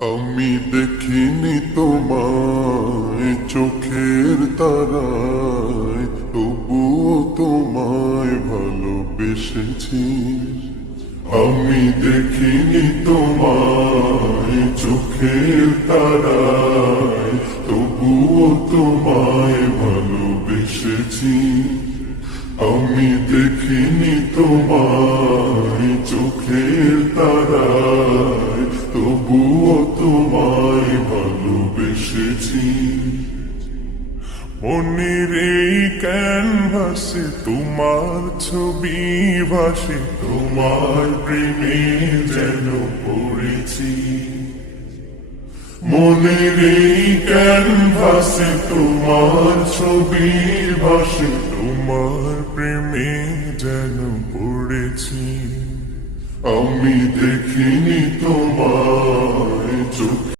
আমি দেখিনি তোমায় চোখের তারায়, তবুও তোমায় ভালোবেসেছি। আমি দেখিনি তোমায় চোখের তারায়, তবুও তোমায় ভালোবেসেছি। আমি দেখিনি তোমায় চোখের তারায়, তবুও তোমায় ভালোবেসেছি। মনের এই ক্যানভাসে তোমার ছবি ভাসে, তোমার প্রেমে যেন পড়েছি। মনের এই ক্যানভাসে তোমার ছবি ভাসে, তোমার প্রেমে যেন পড়েছি। আমি দেখিনি তোমায় চোখে